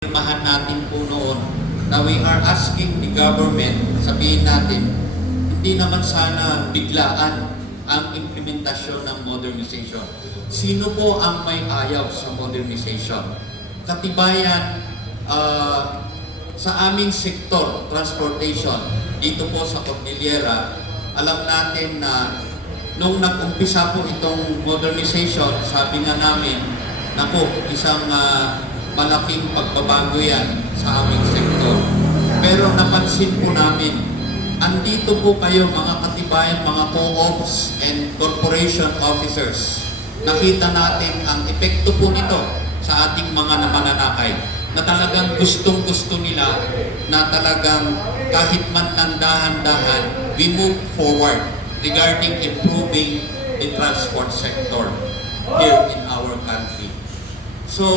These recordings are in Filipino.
Pirmahan natin po noon na we are asking the government, sabihin natin, hindi naman sana biglaan ang implementasyon ng modernization. Sino po ang may ayaw sa modernization? Katibayan sa aming sektor, transportation, dito po sa Cordillera, alam natin na nung nag-umpisa po itong modernization, sabi nga namin, naku, isang malaking pagbabago yan sa aming sektor. Pero napansin po namin, andito po kayo mga katibayan, mga co-ops and corporation officers. Nakita natin ang epekto po nito sa ating mga mananakay na talagang gustong-gusto nila na talagang kahit man ng dahan-dahan, we move forward regarding improving the transport sector here in our country. So,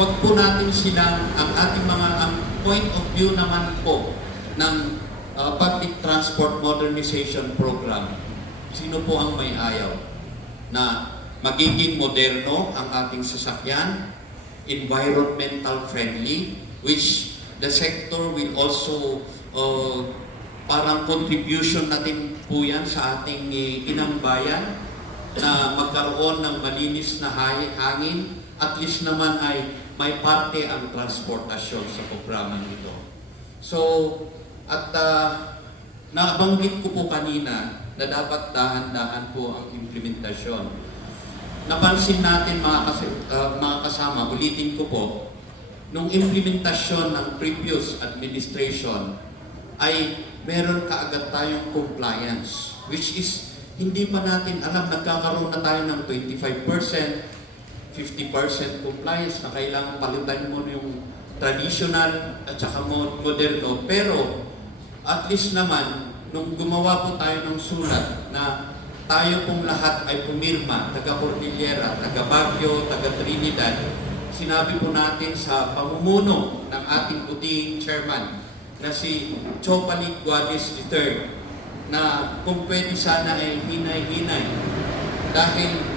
wag po natin silang, ang ating ang point of view naman po ng public transport modernization program, sino po ang may ayaw na magiging moderno ang ating sasakyan, environmental friendly, which the sector will also parang contribution natin po yan sa ating inang bayan na magkaroon ng malinis na hangin, at least naman ay may parte ang transportasyon sa programang ito. So, at nabanggit ko po kanina na dapat dahan-dahan po ang implementasyon. Napansin natin mga kasama, ulitin ko po, nung implementasyon ng previous administration ay meron kaagad tayong compliance, which is hindi pa natin alam, nagkakaroon na tayo ng 25%, 50% compliance na kailangan palitan mo yung traditional at saka moderno. Pero at least naman, nung gumawa po tayo ng sulat na tayo pong lahat ay pumirma, taga Cordillera, taga Baguio, taga Trinidad, sinabi po natin sa pamumuno ng ating butihing chairman na si Chopalik Guadis III na kung pwede sana ay hinay-hinay dahil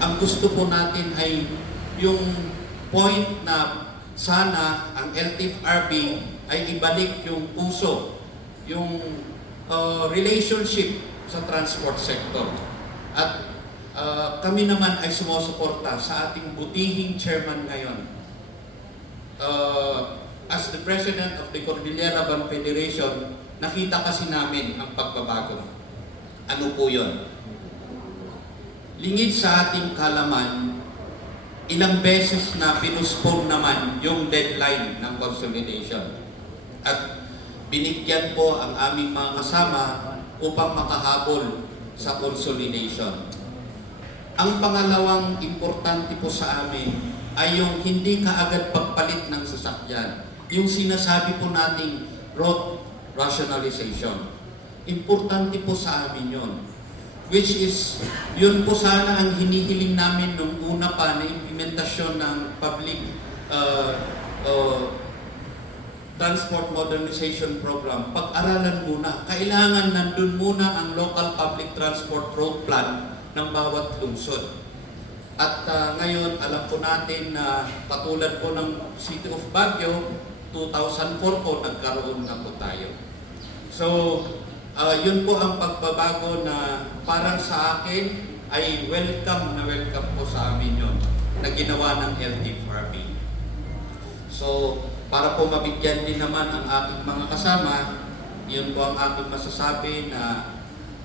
ang gusto po natin ay yung point na sana ang LTFRB ay ibalik yung puso, yung relationship sa transport sector. At kami naman ay sumusuporta sa ating butihing chairman ngayon. As the President of the Cordillera Van Federation, nakita kasi namin ang pagbabago. Ano po yun? Lingid sa ating kalaman, ilang beses na pinuspone naman yung deadline ng consolidation. At binigyan po ang aming mga kasama upang makahabol sa consolidation. Ang pangalawang importante po sa amin ay yung hindi kaagad pagpalit ng sasakyan. Yung sinasabi po nating road rationalization. Importante po sa amin yun. Which is, yun po sana ang hinihiling namin nung una pa na implementasyon ng public transport modernization program. Pag-aralan muna. Kailangan nandun muna ang local public transport road plan ng bawat lungsod. At ngayon, alam po natin na patulad po ng City of Baguio, 2004 po nagkaroon na po tayo. So, yun po ang pagbabago na parang sa akin ay welcome po sa amin yun na ginawa ng LTFRB. So, para po mabigyan din naman ang aking mga kasama, yun po ang aking masasabi na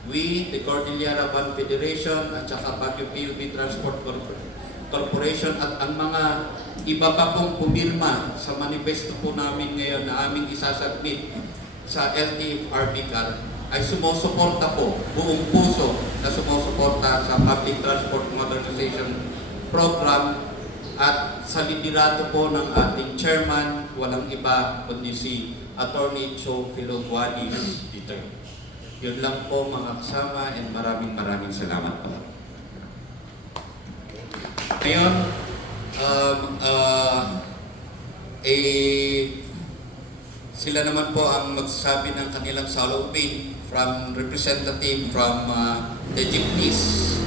we, the Cordillera Van Federation at saka Baguio PUB Transport Corporation at ang mga iba pa pong pumirma sa manifesto po namin ngayon na aming isasubmit sa LTFRB card ay sumusuporta po, buong puso na sumusuporta sa Public Transport Modernization Program at sa liderato po ng ating chairman, walang iba kundi si Attorney Chopalik Guadis III. Yun lang po mga kasama and maraming salamat po. Ngayon, sila naman po ang magsasabi ng kanilang salubin from representative from the jeepneys.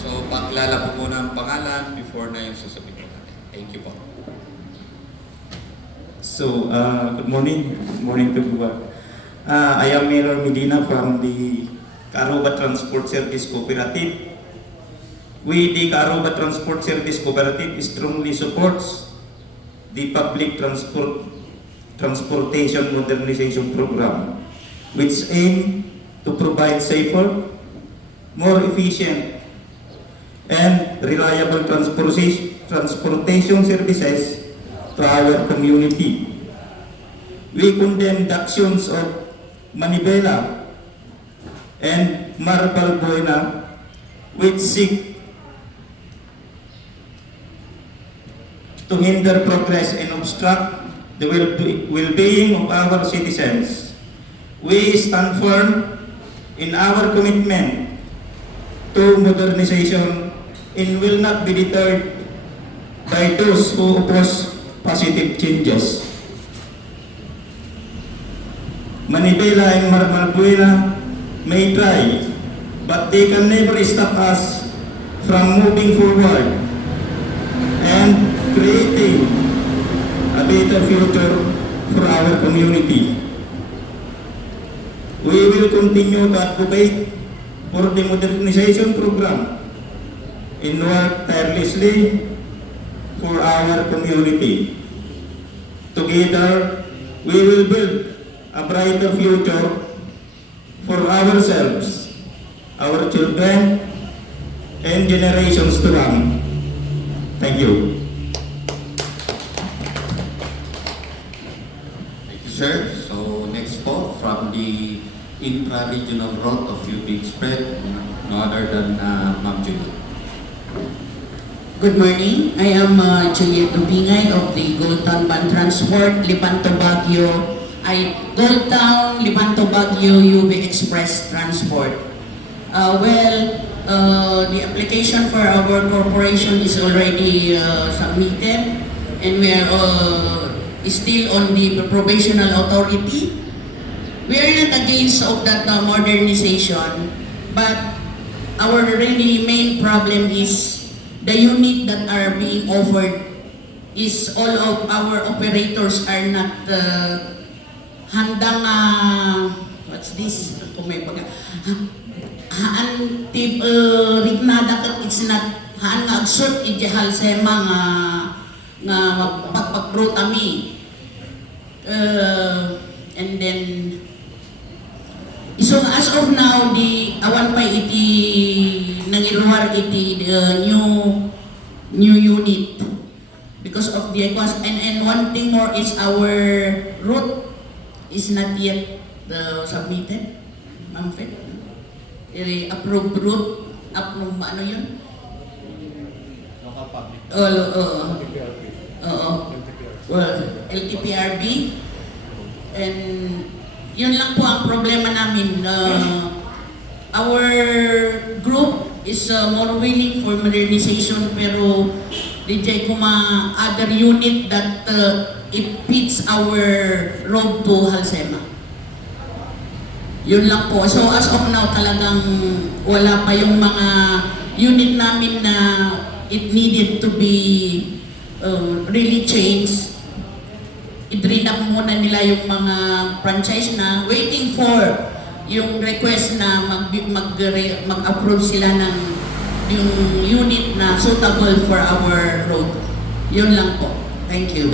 So, pakilala po muna ang pangalan before na yung sasabihin natin. Thank you po. So, good morning. Good morning to everyone. I am Mayor Medina from the Caruba Transport Service Cooperative. We, the Caruba Transport Service Cooperative, strongly supports the public transportation modernization program, which aim to provide safer, more efficient, and reliable transportation services to our community. We condemn the actions of Manibela and Marpal Buena, which seek to hinder progress and obstruct the well-being of our citizens. We stand firm in our commitment to modernization and will not be deterred by those who oppose positive changes. Manibela and Marmalbuena may try, but they can never stop us from moving forward and creating a better future for our community. We will continue to advocate for the modernization program and work tirelessly for our community. Together, we will build a brighter future for ourselves, our children, and generations to come. Thank you. Thank you, sir. So next po, from the intra-regional route of UP Express, no other than Ma'am Julie. Good morning. I am Juliet Dubingay of the Gold Town Van Transport, Lepanto Baguio. Gold Town, Lepanto Baguio, UB Express Transport. The application for our corporation is already submitted, and we are still on the probational authority. We are not against of that modernization, but our really main problem is the unit that are being offered is all of our operators are not handang what's this? Kung may baga. Rignada kat it's not haan nga agsot ijahal sema nga pagpagpro kami. And then so as of now, the awan pa iti nangiruhar iti new unit because of the cost. And one thing more is our route is not yet submitted, Ma'am Fed. Approved route, approved ano yun? Local public. Well, LTPRB. And yun lang po ang problema namin. Our group is more willing for modernization, pero DJ kuma other unit that it fits our road to Halsema. Yun lang po. So as of now talagang wala pa yung mga unit namin na it needed to be really changed. I-drain up muna nila yung mga franchise na waiting for yung request na mag-approve sila ng yung unit na suitable for our road. Yun lang po. Thank you.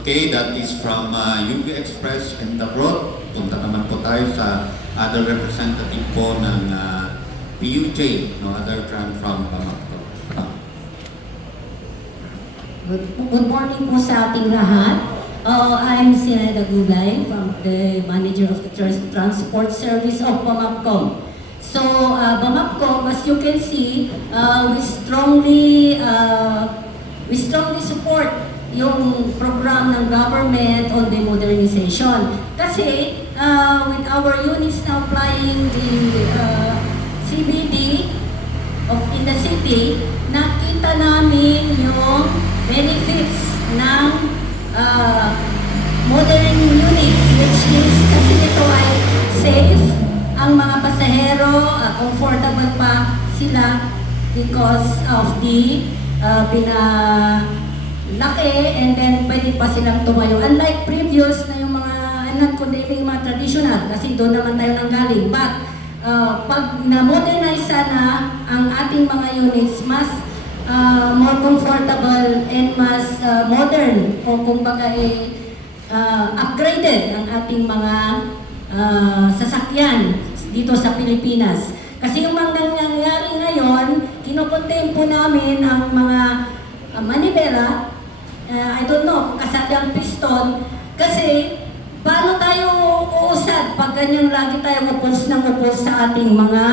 Okay, that is from UB Express and the road. Punta naman po tayo sa other representative po ng PUJ, no other than from Bamako. Good morning po sa ating lahat. I'm Sineda Gulay from the manager of the transport service of Bamapcom. So, Bamapcom, as you can see, we strongly support yung program ng government on the modernization. Kasi, with our units now flying the CBD in the city, nakita namin yung benefits ng modern units, which is kasi ito ay safe, ang mga pasahero, comfortable pa sila because of the pinalaki and then pwede pa silang tumayo. Unlike previous na yung mga, kundi yung mga traditional, kasi doon naman tayo nanggaling. But pag na-modernize sana ang ating mga units, mas more comfortable and mas modern o kumbaga upgraded ang ating mga sasakyan dito sa Pilipinas. Kasi yung mga nangyayari ngayon, kinukontempo namin ang mga manibela, I don't know, kasadang piston, kasi paano tayo uusad pag ganyan lagi tayo upos ng upos sa ating mga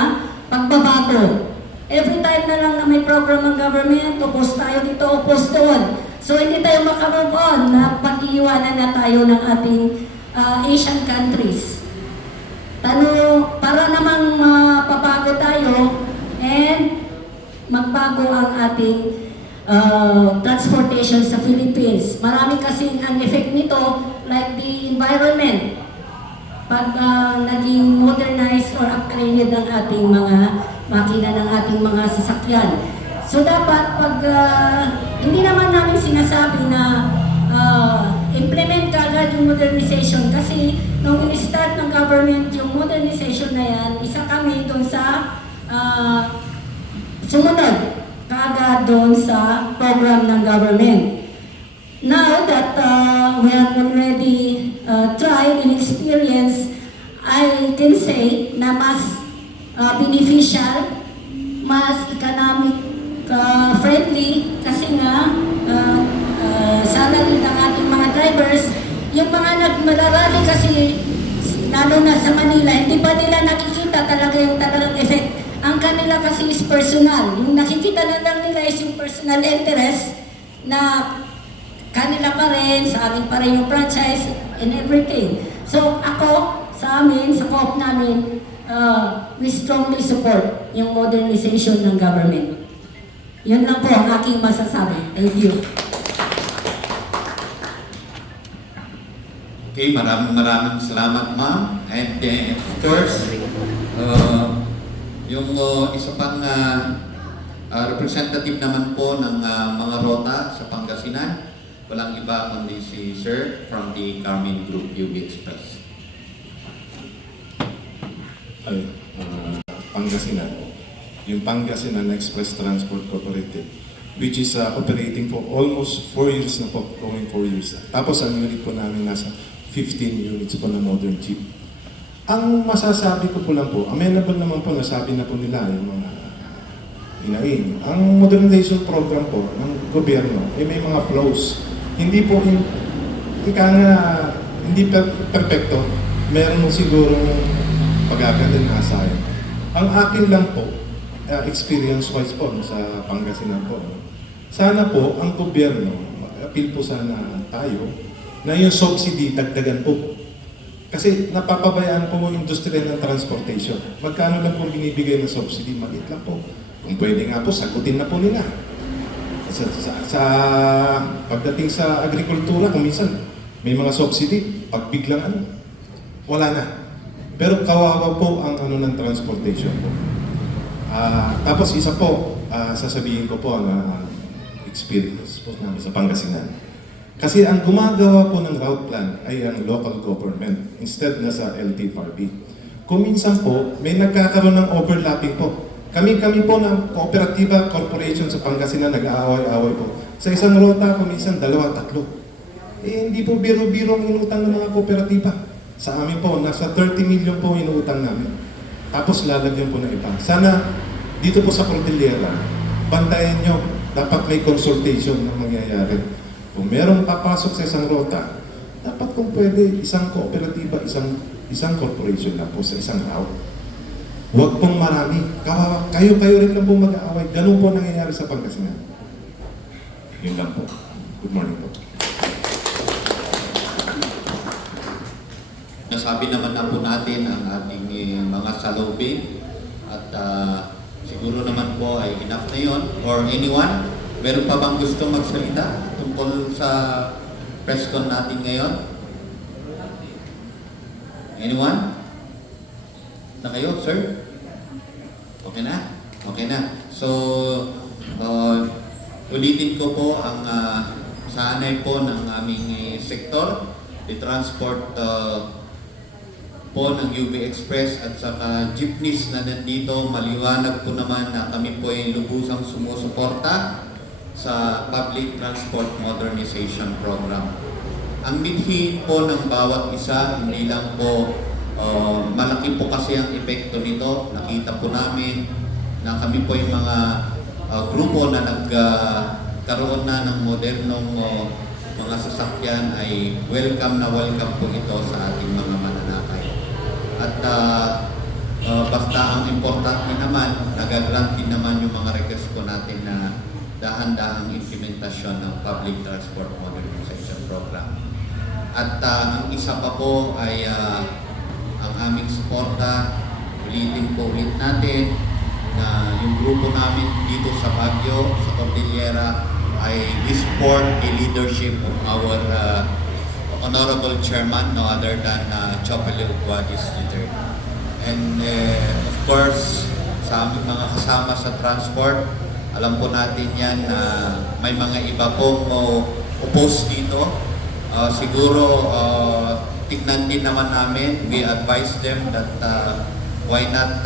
pagbabago? Every time na lang na may program ng government, upos tayo dito, upos doon. So hindi tayo makamove on na pag-iiwanan na tayo ng ating Asian countries. Para namang mapabago tayo and magbago ang ating transportation sa Philippines. Marami kasing ang effect nito, like the environment. Pag naging modernized or upgraded ang ating mga makina ng ating mga sasakyan. So dapat pag hindi naman namin sinasabi na implement kagad yung modernization, kasi nung in-start ng government yung modernization na yan, isa kami doon sa sumunod kagad doon sa program ng government. Now that we have already tried and experienced, I can say na mas beneficial, mas economic friendly, kasi nga salary ng ating mga drivers, yung mga nagmalarali kasi, lalo na sa Manila, hindi pa nila nakikita talaga yung talagang effect. Ang kanila kasi is personal. Yung nakikita na lang nila is yung personal interest na kanila pa rin, sa amin pa rin yung franchise and everything. So ako, sa amin, sa co-op namin, we strongly support yung modernization ng government. Yun lang po ang aking masasabi. Thank you. Okay, maraming salamat, ma'am. And of course, yung isa pang representative naman po ng mga rota sa Pangasinan, walang iba kundi si Sir from the Carmen Group UB Express. Pangasinan. Yung Pangasinan Express Transport Cooperative, which is operating for almost 4 years na po, going 4 years. Tapos ang unit po namin nasa 15 units po na modern jeep. Ang masasabi ko po lang po, amenable naman po, nasabi na po nila yung mga inain. Ang modernization program po ng gobyerno, may mga flows. Hindi po, hindi perfecto. Meron mo siguro pag-agalan na asayan. Ang akin lang po, experience-wise po sa Pangasinan po, sana po ang gobyerno, appeal po sana tayo, na yung subsidy dagdagan po. Kasi napapabayaan po yung industriya ng transportation. Magkano lang po binibigay ng subsidy? Maliit lang po. Kung pwede nga po, sagutin na po nila. Sa pagdating sa agrikultura, kung minsan may mga subsidy, pag biglang wala na. Pero kawawa po ang ng transportation po. Tapos isa po, sasabihin ko po na experience po namin sa Pangasinan. Kasi ang gumagawa po ng route plan ay ang local government instead na sa LTFRB. Kung minsan po, may nagkakaroon ng overlapping po. Kami po ng Kooperatiba Corporation sa Pangasinan nag-aaway-aaway po. Sa isang rota, kung minsan 2, 3. Hindi po biro-biro ang inutang ng mga kooperatiba. Sa amin po, nasa 30 million po inuutang namin. Tapos lalagyan po ng iba. Sana dito po sa Cordillera, bantayan nyo, dapat may consultation na mangyayari. Kung merong papasok sa isang rota, dapat kung pwede, isang kooperatiba, isang corporation lang po sa isang route. Huwag pong marami. Kayo rin lang po mag-aaway. Ganun po nangyayari sa Pangasinan. Yun lang po. Good morning po. Nasabi naman na po natin ang ating mga salubin at siguro naman po ay enough na yun. Or anyone, meron pa bang gusto magsalita tungkol sa press con natin ngayon? Anyone? Na kayo, sir? Okay na? Okay na. So, ulitin ko po ang sanay po ng aming sektor, the transport po ng UB Express at saka jeepneys na nandito. Maliwanag po naman na kami po ay lubusang sumusuporta sa Public Transport Modernization Program. Ang midhin po ng bawat isa, hindi lang po malaki po kasi ang epekto nito. Nakita po namin na kami po yung mga grupo na nagkaroon na ng modernong mga sasakyan ay welcome po ito sa ating mga mananakay. At basta ang importante naman, nagagrant din naman yung mga request po natin na dahan-dahang implementasyon ng Public Transport Modernization Program. At ang isa pa po ay ang aming suporta, ulitin po ulit natin na yung grupo namin dito sa Baguio, sa Cordillera, ay we support the leadership of our Honorable Chairman, no other than Chopelio Guadis III. And of course, sa aming mga kasama sa transport, alam po natin yan na may mga iba pong oppose dito. Siguro, tignan din naman namin, we advise them that why not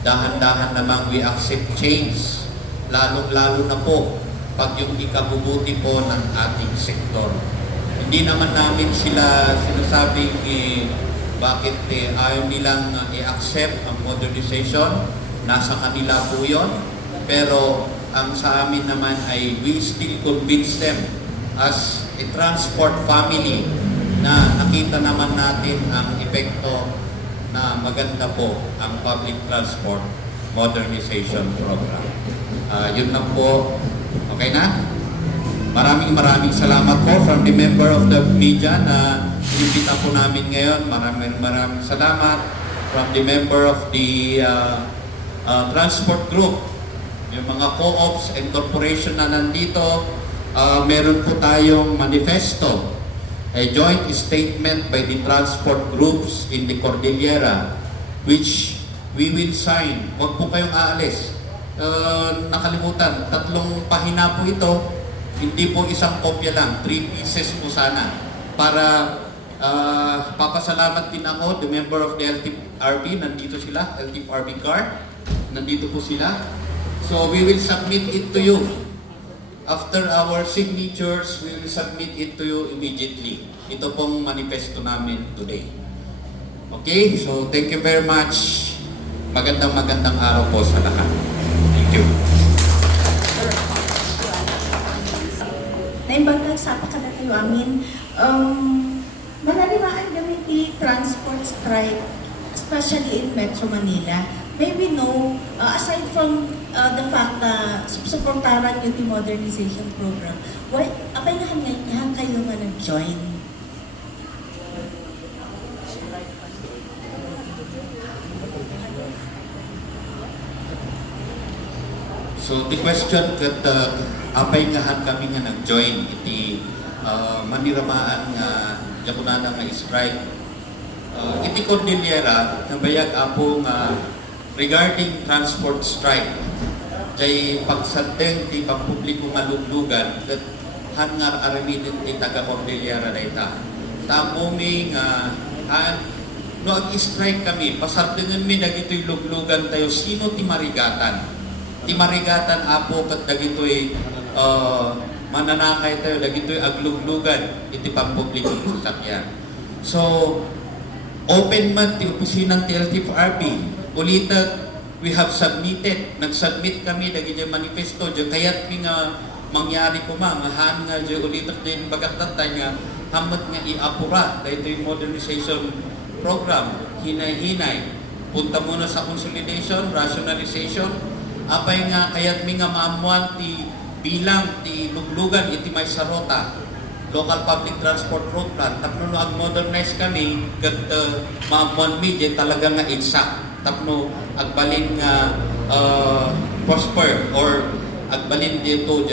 dahan-dahan namang we accept change. Lalo na po pag yung ikabubuti po ng ating sektor. Hindi naman namin sila sinasabing bakit ayaw nilang i-accept ang modernization. Nasa kanila po yun. Pero ang sa amin naman ay we still convince them as a transport family na nakita naman natin ang epekto na maganda po ang Public Transport Modernization Program. Yun lang po. Okay na? Maraming salamat po from the member of the media na inimbita po namin ngayon. Maraming salamat from the member of the transport group. Yung mga co-ops and corporation na nandito, meron po tayong manifesto, a joint statement by the transport groups in the Cordillera, which we will sign. Huwag po kayong aalis. Nakalimutan, 3 pahina po ito. Hindi po isang kopya lang, 3 pieces po sana. Para papasalamat din ako, the member of the LTFRB, nandito sila, LTFRB card, nandito po sila. So we will submit it to you. After our signatures, we will submit it to you immediately. Ito pong manifesto namin today. Okay, so thank you very much. Magandang araw po sa lahat. Thank you. Naimbang nagsapa ka na tayo amin. Manalimaan kami i-transport strike, especially in Metro Manila. Maybe no, aside from the fact na supportaran yung modernization program, why, apay nga kayo nga nag-join? So the question kat apay nga kami nga nag-join iti maniramaan nga yakunana nga strike. Iti Cordillera nabayag apo nga regarding transport strike. Jay pagsateng ti pampubliko nga luglugan kat hangar aramidin ti taga Cordillera dayta. Tamo mi nga no ag-strike kami, pasartengan mi dagitoy luglugan tayo sino ti marigatan. Ti marigatan apo kat dagitoy mananakay tayo, dagitoy agluglugan iti pampubliko sasakyan. So open man ti opisinang ti LTFRB. Ulitat, we have submitted, nag-submit kami dagiti manifesto, kayat mi nga mangyari ko mahan nga ulitat din bagatatan nga hamat nga iapura dahil yung modernization program, hinay-hinay. Punta muna sa consolidation, rationalization, apay nga kayat mi nga maamuan ti bilang ti luglugan iti may sarota local public transport road plan tapno no ag-modernize kami ket maamuan mi di talaga nga exact tapno agbalin nga prosper or agbalin dito di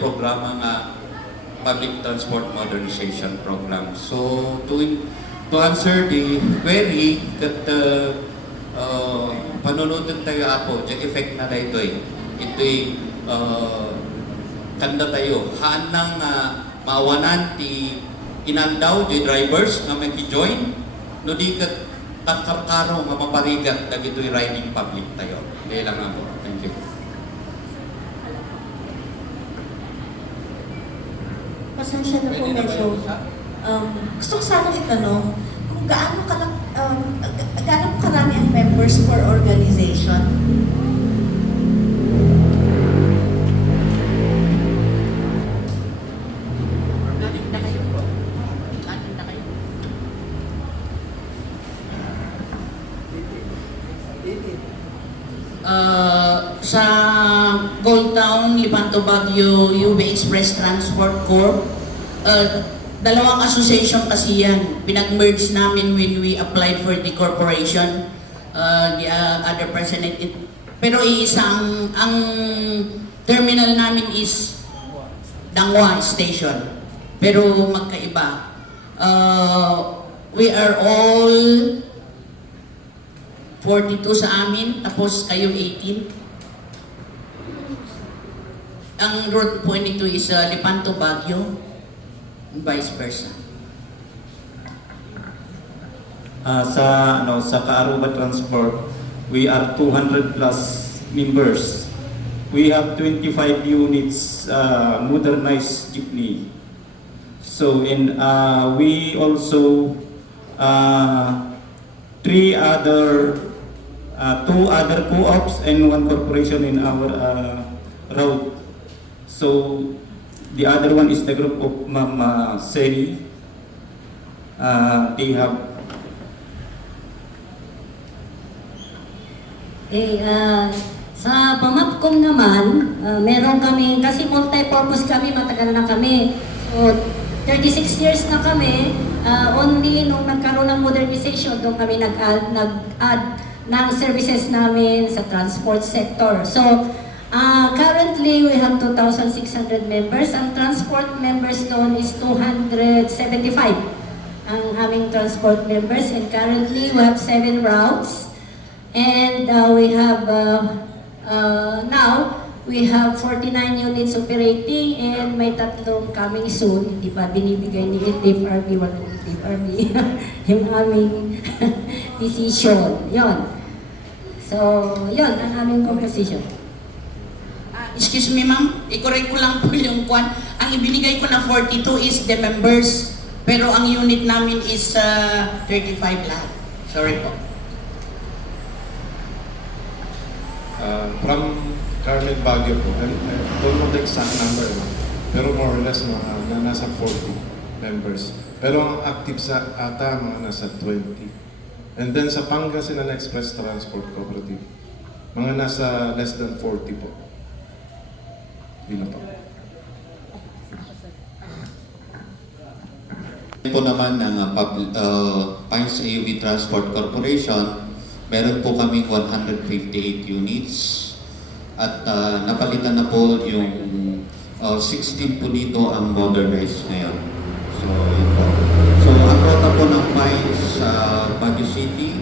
programa nga public transport modernization program. So to answer the query ket panunutin tayo apo, yung effect na ito ito'y kanda tayo. Haan nang maawanan ti inandaw, di drivers nga may join no di kat takarkaro nga maparigat dagito'y riding public tayo. Hindi lang ako. Thank you. Pasensya na po medyo. Gusto ko sanang itanong kung gaano po karami ang members per organization? Nakita kayo po. Nakita kayo. Sa Gold Town, Lepanto Baguio, UB Express Transport Corp, dalawang association kasi yan. Pinag-merge namin when we applied for the corporation. The other representative. Pero iisang ang terminal namin is Dangwa Station. Pero magkaiba. We are all 42 sa amin, tapos kayo 18. Ang road po nito is Lepanto Baguio, and vice versa. Sa Kaaruba Transport, we are 200 plus members. We have 25 units modernized jeepney. So we also two other co-ops and one corporation in our route. So the other one is the group of Ma'am Seri. They have sa Pamapcom naman, meron kami, kasi multi-purpose kami, matagal na kami. So, 36 years na kami, only nung nagkaroon ng modernization, doon kami nag-add ng services namin sa transport sector. So, currently, we have 2,600 members. Ang transport members doon is 275 ang aming transport members. And currently, we have 7 routes. And we have, now, we have 49 units operating and may 3 coming soon. Hindi pa binibigay ni DFRB, walang DFRB yung aming decision. Yon. So, yon ang aming composition. Excuse me ma'am, i-correct ko lang po yung kwan. Ang ibinigay ko na 42 is the members, pero ang unit namin is 35 lahat. Sorry po. From Carmen Baguio po, and I don't know the exact number, pero more or less nasa 40 members. Pero ang active sa ata mga nasa 20. And then sa Pangasinan Express Transport Cooperative, mga nasa less than 40 po. Bilang po. Po naman ng Pines AUV Transport Corporation, meron po kaming 158 units at napalitan na po yung 16 po dito ang modernized ngayon. So, yun po. So, ang rota po ng Pines sa Baguio City,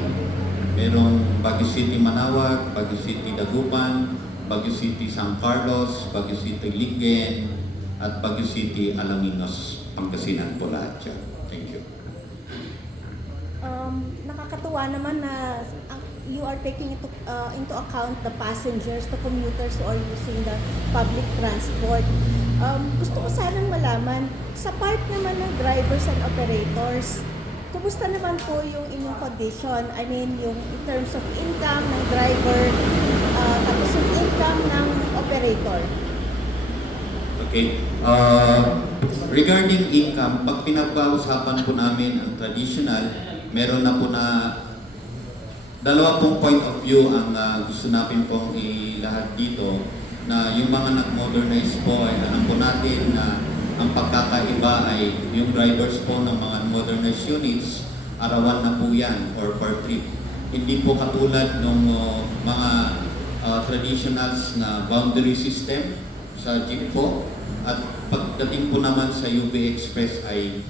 merong Baguio City Manawag, Baguio City Dagupan, Baguio City San Carlos, Baguio City Lingayen, at Baguio City Alaminos, Pangasinan po lahat yan. Thank you. Nakakatuwa naman na you are taking into account the passengers, the commuters who are using the public transport. Gusto ko sanang malaman, sa part naman ng drivers and operators, kumusta naman po yung inyong condition? I mean, yung in terms of income ng driver, tapos yung income ng operator. Okay. Regarding income, pag pinag-uusapan po namin ang traditional, meron na po na dalawa pong point of view ang gusto natin pong ilahad dito, na yung mga nag-modernize po ay alam po natin na ang pagkakaiba ay yung drivers po ng mga modernized units, arawan na po yan or per trip. Hindi po katulad ng mga traditionals na boundary system sa jeep po. At pagdating po naman sa UB Express ay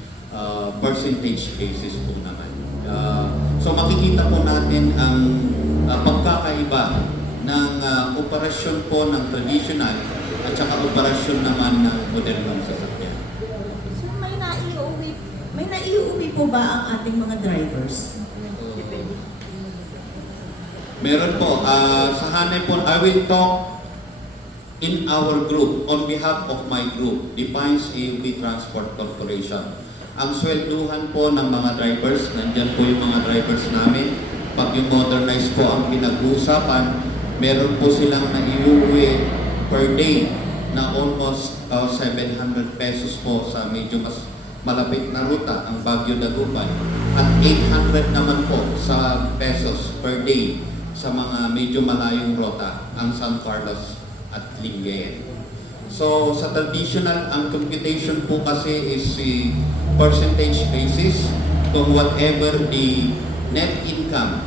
percentage basis po naman. So makikita po natin ang pagkakaiba ng operasyon po ng traditional at saka operasyon naman ng modernong sasakyan. So may naiuwi po ba ang ating mga drivers? Meron po, sa hanay po, I will talk in our group, on behalf of my group, Defines AUV Transport Corporation. Ang swelduhan po ng mga drivers, nandyan po yung mga drivers namin. Pag yung modernize po ang pinag-uusapan, meron po silang naiuwi per day na almost 700 pesos po sa medyo mas malapit na ruta, ang Baguio Dagupan. At 800 naman po sa pesos per day sa mga medyo malayong rota, ang San Carlos at Lingayen. So sa traditional, ang computation po kasi is percentage basis kung whatever the net income.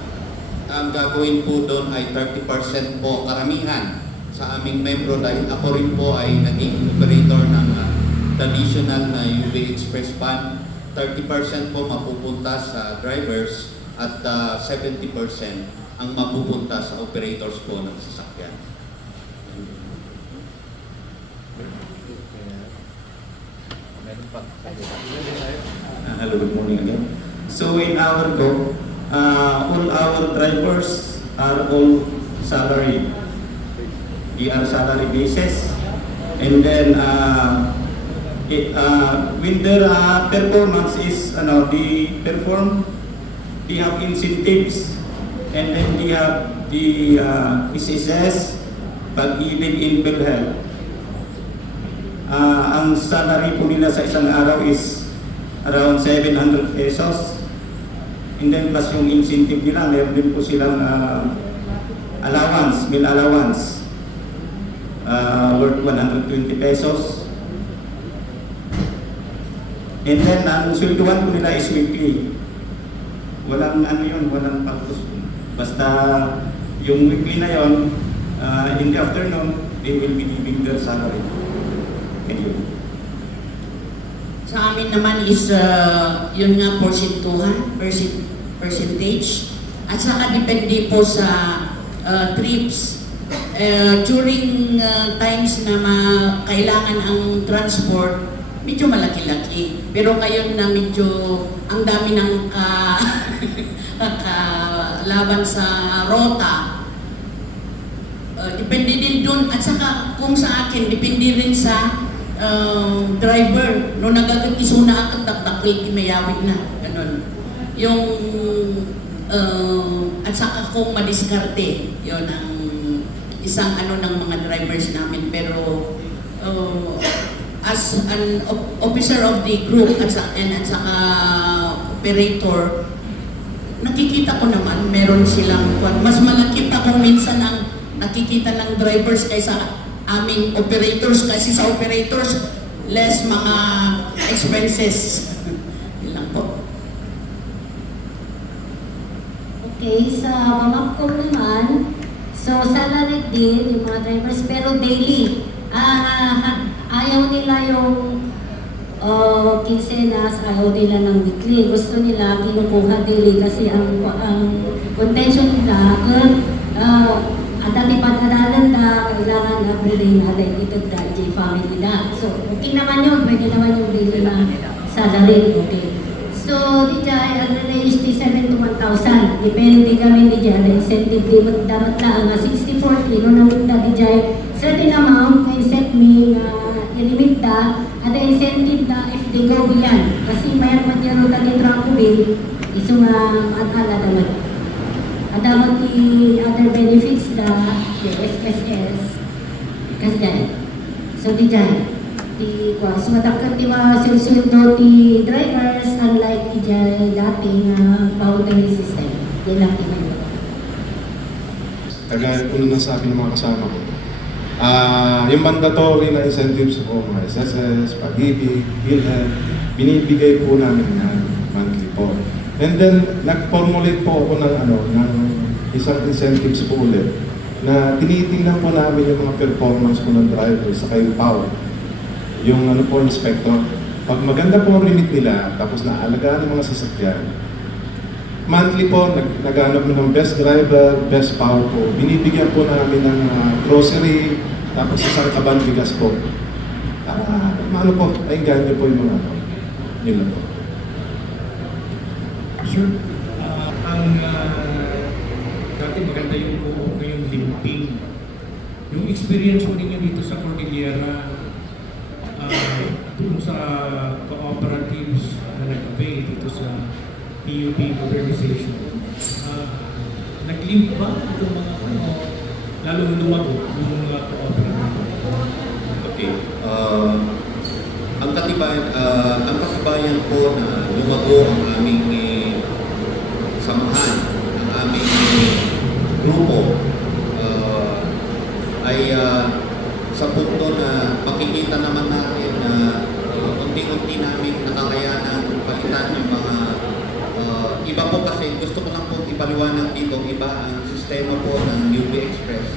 Ang gagawin po doon ay 30% po karamihan sa aming membro dahil ako rin po ay naging operator ng traditional na UV Express Van. 30% po mapupunta sa drivers at 70% ang mapupunta sa operators po ng sasakyan. Hello, good morning again. So in our group, all our drivers are all salary. They are salary basis, and then when their performance is, they perform, they have incentives, and then they have the SSS, pag-ibig in PhilHealth. Ang salary po nila sa isang araw is around 700 pesos. And then plus yung incentive nila, meron din po silang allowance, meal allowance, worth 120 pesos. And then ang swelduhan po nila is weekly. Walang walang pagtus. Basta yung weekly na yon, in the afternoon, they will be giving their salary. Thank you. Sa amin naman is, yun nga, percentage. At saka depende po sa trips. During times na kailangan ang transport, medyo malaki-laki. Pero ngayon na medyo ang dami ng laban sa rota. Depende din dun. At saka kung sa akin, depende rin sa driver. No nagagagisuna ako, taktakil, kimayawig na. Ganun. Yung at saka kung madiskarte, yun ang isang ng mga drivers namin. Pero as an officer of the group at saka operator, nakikita ko naman meron silang mas malaki pa kung minsan ang nakikita ng drivers kaysa aming operators, kasi sa operators less mga expenses. Yun lang po. Okay, sa Mamapcom naman, so salary din yung mga drivers, pero daily. Ayaw nila yung quincenas, ayaw nila ng weekly. Gusto nila kinukuha daily kasi ang contention nila, at alipad-aralan na kailangan na everyday natin ito dahil J family na. So, okay naman yun. Pwede naman yung daily na salary. Okay. So, di dyan, ang range di 7 to 1,000. Depende kami di dyan. Incentive di dapat lang 60-40. No namin na di dyan. Certain amount may set me na ilimit na. At the incentive na if they go beyond. Kasi mayroon man dyan taging trangko bill. Iso nga at-ala naman. Adamot di other benefits na the SSS. Kasi dyan. So di dyan. So madakot di mga silsuldo di drivers unlike di dyan dating boundary system. Yan lang di man. Kagaya po nung nasabi ng mga kasama ko. Yung mandatory na incentives po, mga SSS, pag-ibig, PhilHealth, binibigay po namin yan monthly po. And then, nag-formulate po ako ng isang incentives po ulit na tinitingnan po namin yung mga performance po ng driver sa kayo PAW. Yung inspector. Pag maganda po ang remit nila, tapos naalagaan ng mga sasakyan, monthly po, naghanap ng best driver, best power po. Binibigyan po namin ng grocery, tapos isang kaban bigas po. Ano po, ay ganyan po yung mga nila po. Sure. Dati maganda yung buo, ngayon limping. Yung experience mo ninyo dito sa Cordillera, dito sa cooperatives na nag-avail dito sa PUP modernization, nag-limp ba itong mga lalo lumago yung mga cooperatives? Okay. Ang katibayan po na lumago ang aming samahan, ang aming grupo, ay sa punto na makikita naman natin na unti-unti namin nakakayanan palitan yung mga iba po kasi gusto ko lang po ipaliwanag dito, iba ang sistema po ng UB Express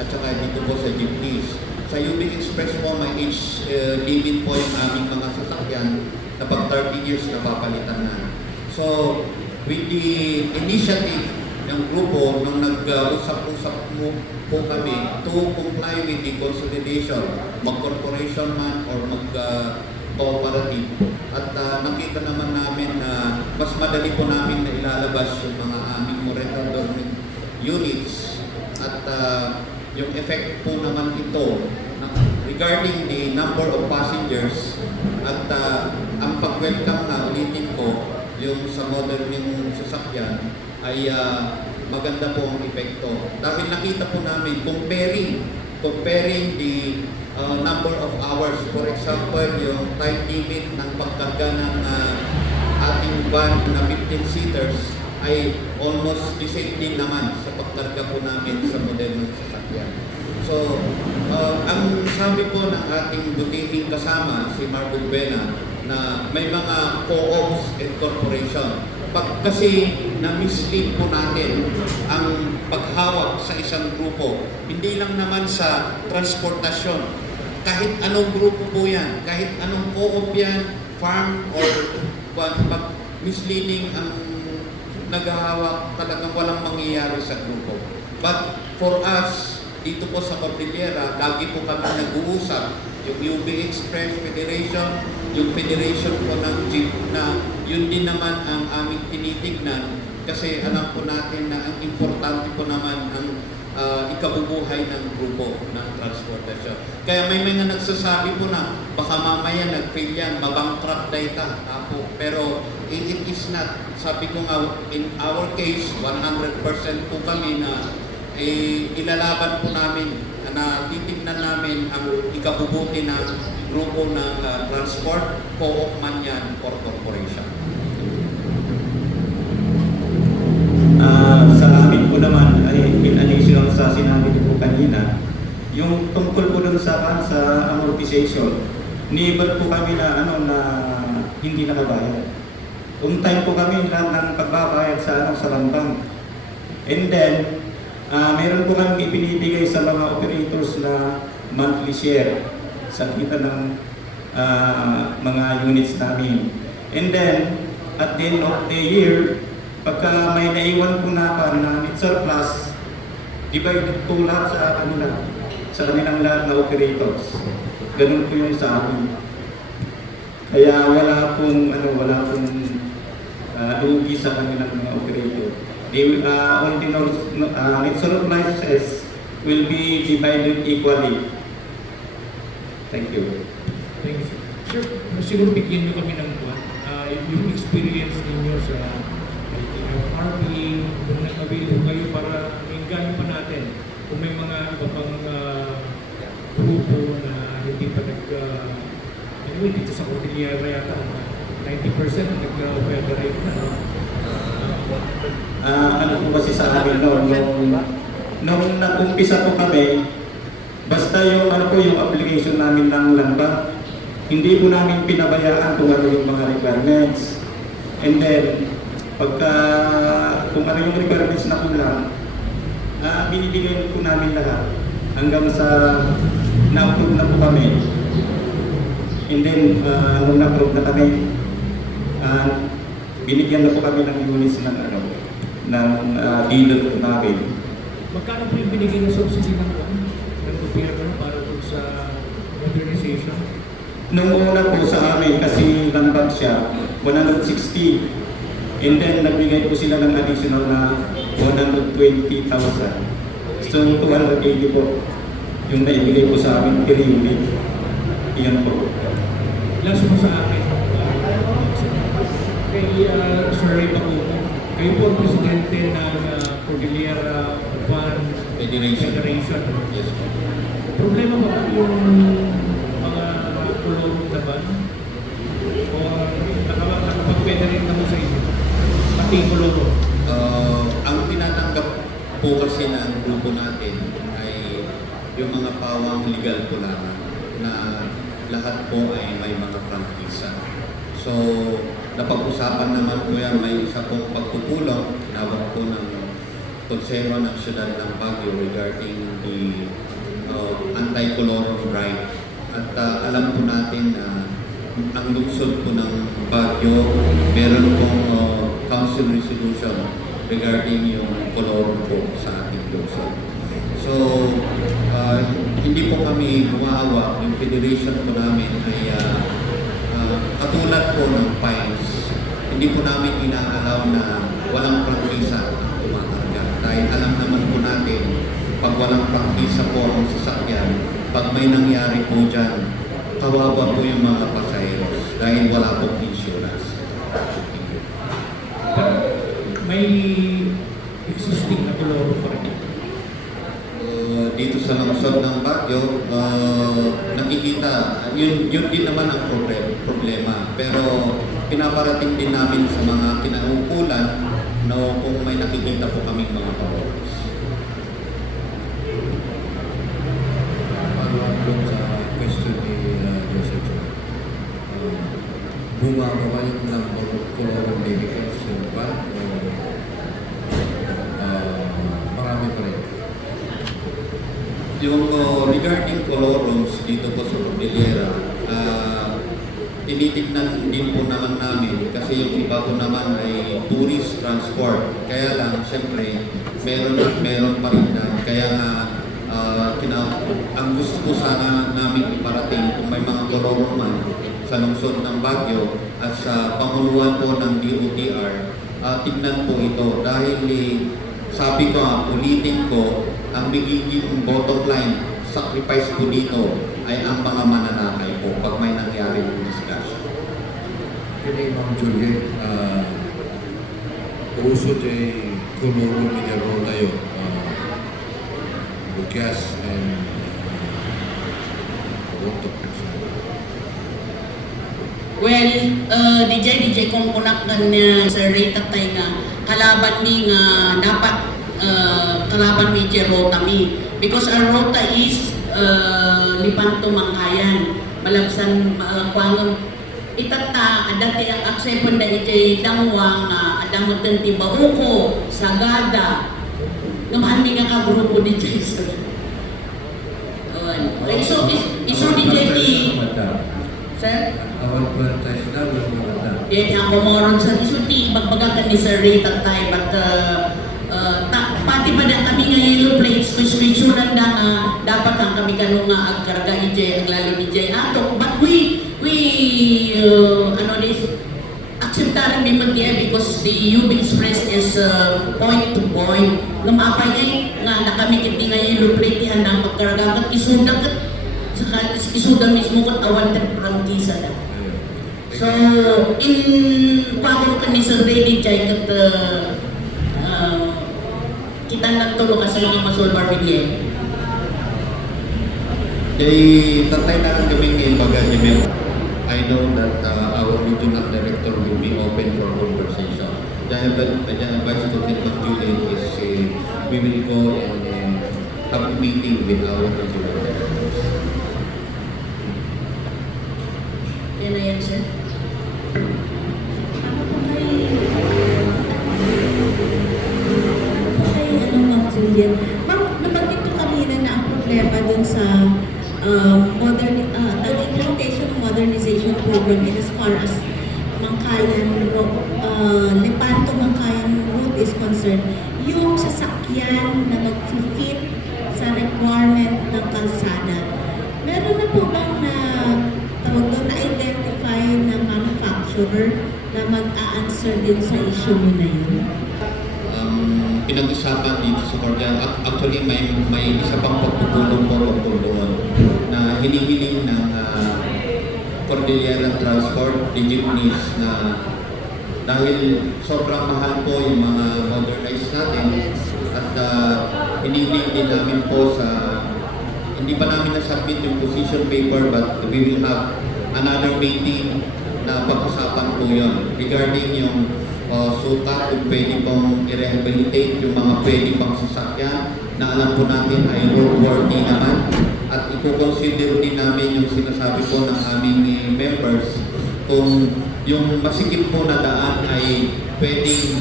at saka dito po sa jeepneys. Sa UB Express po may age limit po yung aming mga sasakyan na pag 30 years na papalitan na. So with the initiative ng grupo nung nag-usap-usap po kami to comply with the consolidation, mag-corporation man or mag-cooperative. At nakita naman namin na mas madali po namin na ilalabas yung mga aming Moreta dormant units at yung effect po naman ito regarding the number of passengers at ang pag-welcome na ulitin ko yung sa modern yung sasakyan ay maganda po ang epekto. Dahil nakita po namin, comparing the number of hours, for example, yung time limit ng pagkarga ng ating van na 15-seaters ay almost the same din naman sa pagkarga po namin sa modernong sasakyan. So, ang sabi po ng ating butihing kasama, si Marco Buena, na may mga co-ops and corporation. Pag kasi na-mislead po natin ang paghawak sa isang grupo, hindi lang naman sa transportasyon, kahit anong grupo po yan, kahit anong co-op yan, farm or pag misleading ang naghahawak, talagang walang mangyayari sa grupo. But for us, dito po sa Cordillera, lagi po kami nag-uusap, yung UB Express Federation, yung Federation po ng Jeep na yun din naman ang aming tinitignan kasi alam po natin na ang importante po naman ang ikabubuhay ng grupo ng transportasyon. Kaya may mga nagsasabi po na baka mamaya nag-fail yan, mabankrupt data. Pero it is not. Sabi ko nga, in our case, 100% po kami na ilalaban po namin na titignan namin ang ikabubuti ng grupo ng transport, co-op man yan or corporation. Sa amin po naman, ay in-addition sa sinabi ko po kanina, yung tungkol po dun sa amortization, ni-able po kami na na hindi nakabayad. On time po kami lahat ng pagbabayad sa lambang. And then, meron po kami ibinibigay sa mga operators na monthly share sa kita ng mga units namin. And then, at the end of the year, pagka may naiwan po na surplus, divided po lahat sa kanilang lahat na operators. Ganun po yung sa amin. Kaya wala pong lugi sa kanilang mga operator. All the net surpluses will be divided equally. Thank you. Thank you, sir. Sir, siguro bigyan nyo kami ng yung experience ninyo sa RP, kung nag-avail kayo para inggan pa natin kung may mga iba pang grupo na hindi pa anyway, dito sa Cordillera yata 90% nag-operate na. Ano po kasi sa amin nung nag-umpisa po kami, basta yung yung application namin ng lamba, hindi po namin pinabayaan kung ano yung mga requirements. And then, kung ano yung requirements na kulang, binibigyan po namin lahat hanggang sa na-approve na po kami. And then, nung na-approve na kami, binigyan na po kami ng units ng ng dilot po namin. Magkano po yung binigay na subsidy ng gobyerno para po sa modernization? Nung una po sa amin, kasi landbank siya, 160. And then nagbigay po sila ng additional na 120,000. So 280 po yung naibigay po sa amin per unit. Iyan po. Last mo sa akin, kay Sir Ray Bacoco, kayo po ang presidente ng Cordillera Van Federation. Yes po. Problema ba po yung mga kulong na ban? O nakapagpwede rin na mo sa inyo? Pati kulong? Ang tinatanggap po kasi ng grupo natin ay yung mga pawang legal po lamang na lahat po ay may mga prangkisa. So, napag-usapan naman po yan, may isa pong pagpupulong, tinawag po ng Konseho ng Siyudad ng Baguio regarding the anti-colorum right. At alam po natin na ang lungsod po ng Baguio, meron pong council resolution regarding yung colorum po sa ating lungsod. So, hindi po kami humahawak. Yung federation po namin ay katulad po ng fines. Hindi po namin inaalaw na walang prangkisa ang tumakarga. Dahil alam naman po natin, pag walang prangkisa po ang sasakyan, pag may nangyari po dyan, kawawa po yung mga pasaheros dahil wala pong insurance. May existing na kulong pa rin. Dito sa lungsod ng Baguio, nakikita, yun din naman ang problema. Pero pinaparating din namin sa mga kinaukulan no, kung may nakikita po kaming mga colors. Follow-up sa question ni Joseph. Bumababa yung number of colorum vehicles yung van o marami pa rin? Yung regarding colorums dito po sa Cordillera, tinitignan din po naman namin kasi yung iba po naman ay tourist transport. Kaya lang, siyempre, meron pa rin na. Kaya nga, ang gusto po sana namin iparating kung may mga colorum man sa lungsod ng Baguio at sa panguluan po ng DOTR, tignan po ito dahil sabi ko, ulitin ko, ang magiging bottom line, sacrifice po dito ay ang mga mananakay po pag may nangyari ng discussion. Kini Ma'am Juliet, uso jay kuluro ni Jaro tayo, Bukas and Rotok. Well, DJ kung kunaknan niya sa Ray Tatay nga, kalaban ni nga dapat kalaban ni Rota mi. Because our Rota is Lipanto Mangkayan, Malabsan Kwangon. Itata, dati ang aksepon na iti Dangwang, Adang Magtanti Bauko, Sagada. Naman nga ka-grupo ni Jason. Iso DJ ni... Sir? Awal advertise daw yung mga Yan ang kumoron sa isuti, bagbagan ni Sir Ray Tatay, but pati ba na kami nga yellow plates, kuswisyonan na nga, dapat ang kami kanong nga agkarga ije, ang lalo ni Jay Ato. But we acceptaran din mag-iya because the UB Express is point to point. Lumapay niya nga na kami kiti nga yellow plate, handang pagkarga, kat isudang kat, saka isudang mismo kat awan kat prangkisa na. So, in pagod ka ni Sir Ray Jay kat kita nagtulong ka sa mga masolbar bigyan. Kay tatay na lang kami ngayon mag-email. I know that our regional director will be open for conversation. The advice to Tito Julian is we will go and have a meeting with our regional directors. Yan na yan, sir. Ma'am, nabanggit ko kanina na ang problema dun sa implementation of modernization program in as far as Mangkayan, Lepanto, Mangkayan Road is concerned, yung sasakyan na mag-fit sa requirement ng kalsada, meron na po bang na tawag doon na-identify ng manufacturer na mag-a-answer din sa issue mo na yun? Pinag-usapan dito sa Cordillera. Actually, may isa pang pagpupulong po tungkol doon na hinihiling ng Cordillera Transport, the jeepneys, na dahil sobrang mahal po yung mga modernized natin at hinihiling din namin po sa hindi pa namin na-submit yung position paper but we will have another meeting na pag-usapan po yun regarding yung sukat kung pwede pong i-rehabilitate yung mga pwede pang sasakyan na alam po natin ay roadworthy naman at i-consider din namin yung sinasabi po ng aming members kung yung masikip po na daan ay pwedeng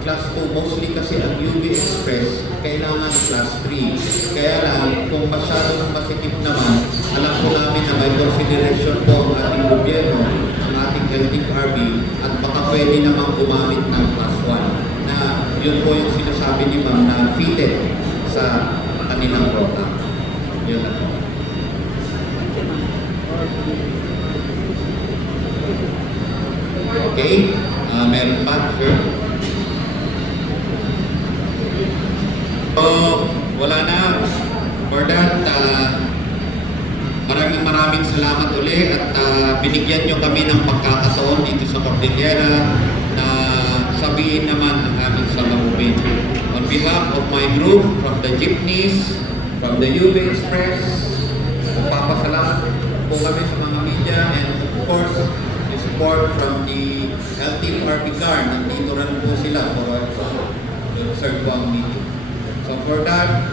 class 2, mostly kasi ang UB Express kailangan class 3. Kaya lang, kung masyado ng masikip naman, alam po namin na may consideration po ang ating gobyerno, ang ating LTFRB, at baka pwede namang gumamit ng class 1 na yun po yung sinasabi ni ma'am na fitted sa kanilang rota. Yun lang po. Okay, meron pa, sir? So, wala na. For that, maraming salamat uli at binigyan nyo kami ng pagkakataon dito sa Cordillera na sabihin naman ang aming saloobin. On behalf of my group, from the jeepneys, from the UB Express, magpapasalamat po kami sa mga media and of course, the support from the LTFRB car. Nandito rin po sila for observe po ang meeting. So for that,